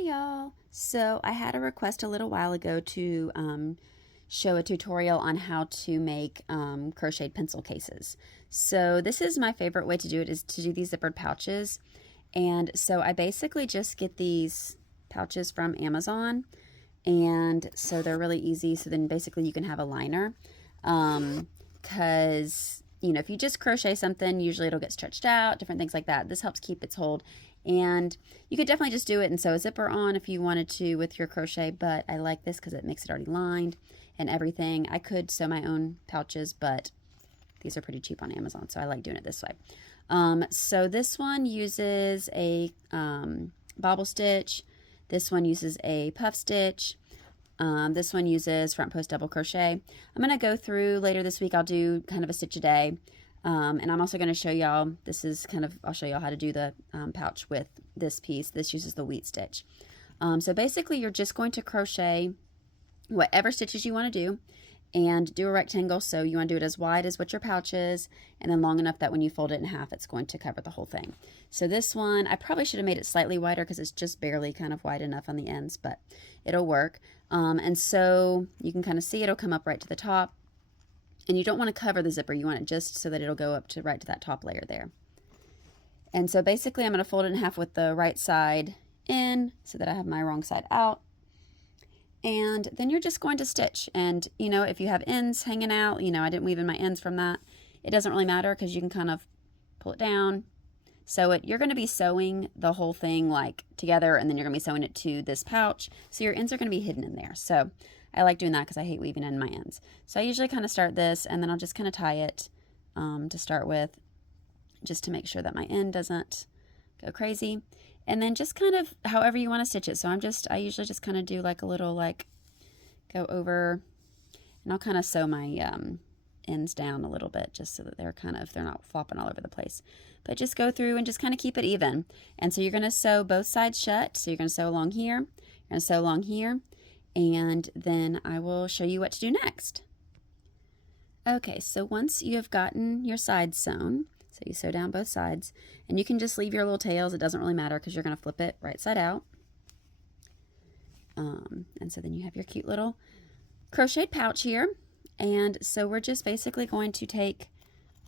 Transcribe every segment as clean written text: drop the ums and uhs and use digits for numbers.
Hey y'all! So I had a request a little while ago to show a tutorial on how to make crocheted pencil cases. So this is my favorite way to do it, is to do these zippered pouches. And so I basically just get these pouches from Amazon, and so they're really easy. So then basically you can have a liner, because if you just crochet something, usually it'll get stretched out, different things like that. This helps keep its hold. And you could definitely just do it and sew a zipper on if you wanted to with your crochet, but I like this because it makes it already lined and everything. I could sew my own pouches, but these are pretty cheap on Amazon, so I like doing it this way. So this one uses a bobble stitch. This one uses a puff stitch. This one uses front post double crochet. I'm going to go through later this week. I'll do kind of a stitch a day. And I'm also going to show y'all, I'll show y'all how to do the pouch with this piece. This uses the wheat stitch. So basically you're just going to crochet whatever stitches you want to do and do a rectangle. So you want to do it as wide as what your pouch is, and then long enough that when you fold it in half, it's going to cover the whole thing. So this one, I probably should have made it slightly wider because it's just barely kind of wide enough on the ends, but it'll work. And so you can kind of see it'll come up right to the top. And you don't want to cover the zipper. You want it just so that it'll go up to right to that top layer there. And so basically I'm going to fold it in half with the right side in so that I have my wrong side out. And then you're just going to stitch. And if you have ends hanging out, I didn't weave in my ends from that. It doesn't really matter because you can kind of pull it down. So you're going to be sewing the whole thing like together, and then you're going to be sewing it to this pouch. So your ends are going to be hidden in there. So I like doing that because I hate weaving in my ends. So I usually kind of start this, and then I'll just kind of tie it to start with, just to make sure that my end doesn't go crazy. And then just kind of however you want to stitch it. So I usually just kind of do like a little go over, and I'll kind of sew my ends down a little bit just so that they're not flopping all over the place. But just go through and just kind of keep it even. And so you're going to sew both sides shut. So you're going to sew along here, you're going to sew along here, and then I will show you what to do next. Okay, so once you have gotten your sides sewn, so you sew down both sides, and you can just leave your little tails, it doesn't really matter because you're going to flip it right side out. And so then you have your cute little crocheted pouch here. And so we're just basically going to take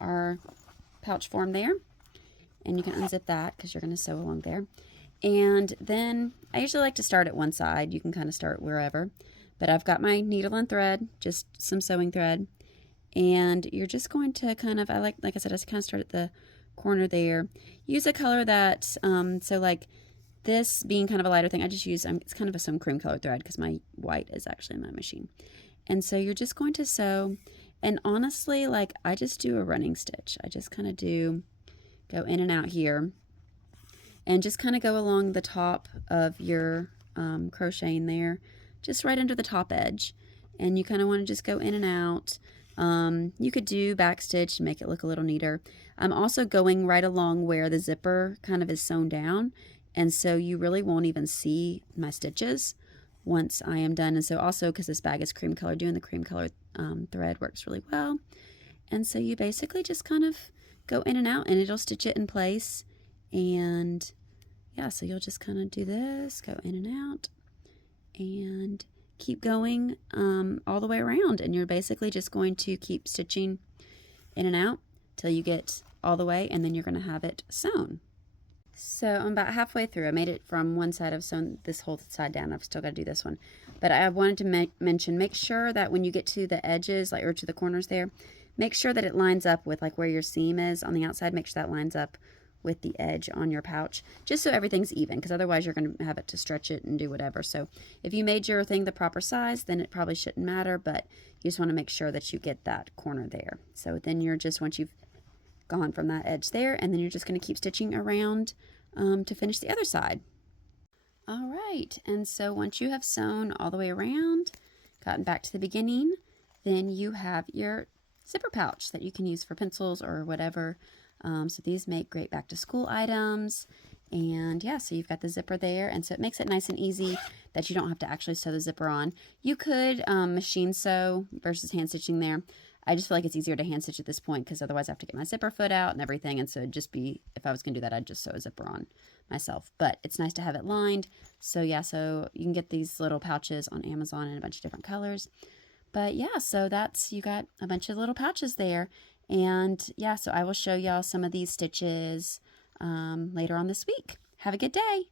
our pouch form there, and you can unzip that because you're going to sew along there. And then I usually like to start at one side. You can kind of start wherever, but I've got my needle and thread, just some sewing thread, and you're just going to kind of, like I said, I kind of start at the corner there. Use a color that, so like this being kind of a lighter thing, I just use, it's kind of some cream colored thread because my white is actually in my machine. And so you're just going to sew, and honestly, like I just do a running stitch. I just kind of go in and out here, and just kind of go along the top of your crocheting there, just right under the top edge. And you kind of want to just go in and out. You could do back stitch and make it look a little neater. I'm also going right along where the zipper kind of is sewn down, and so you really won't even see my stitches once I am done. And so also, because this bag is cream color, doing the cream color thread works really well. And so you basically just kind of go in and out, and it'll stitch it in place. And yeah, so you'll just kind of do this, go in and out, and keep going all the way around. And you're basically just going to keep stitching in and out till you get all the way, and then you're going to have it sewn. So I'm about halfway through. I made it from one side. I've sewn this whole side down. I've still got to do this one. But I wanted to mention, make sure that when you get to the edges, or to the corners there, make sure that it lines up with where your seam is on the outside. Make sure that lines up with the edge on your pouch, just so everything's even, because otherwise you're going to have it to stretch it and do whatever. So if you made your thing the proper size, then it probably shouldn't matter, but you just want to make sure that you get that corner there. So then you're just, once you've gone from that edge there, and then you're just going to keep stitching around to finish the other side. All right, and so once you have sewn all the way around, gotten back to the beginning, then you have your zipper pouch that you can use for pencils or whatever. So these make great back to school items. And yeah, so you've got the zipper there, and so it makes it nice and easy that you don't have to actually sew the zipper on. You could machine sew versus hand stitching there. I just feel like it's easier to hand stitch at this point because otherwise I have to get my zipper foot out and everything. And so it'd just be, if I was going to do that, I'd just sew a zipper on myself. But it's nice to have it lined. So yeah, so you can get these little pouches on Amazon in a bunch of different colors. But yeah, so that's, you got a bunch of little pouches there. And yeah, so I will show y'all some of these stitches later on this week. Have a good day.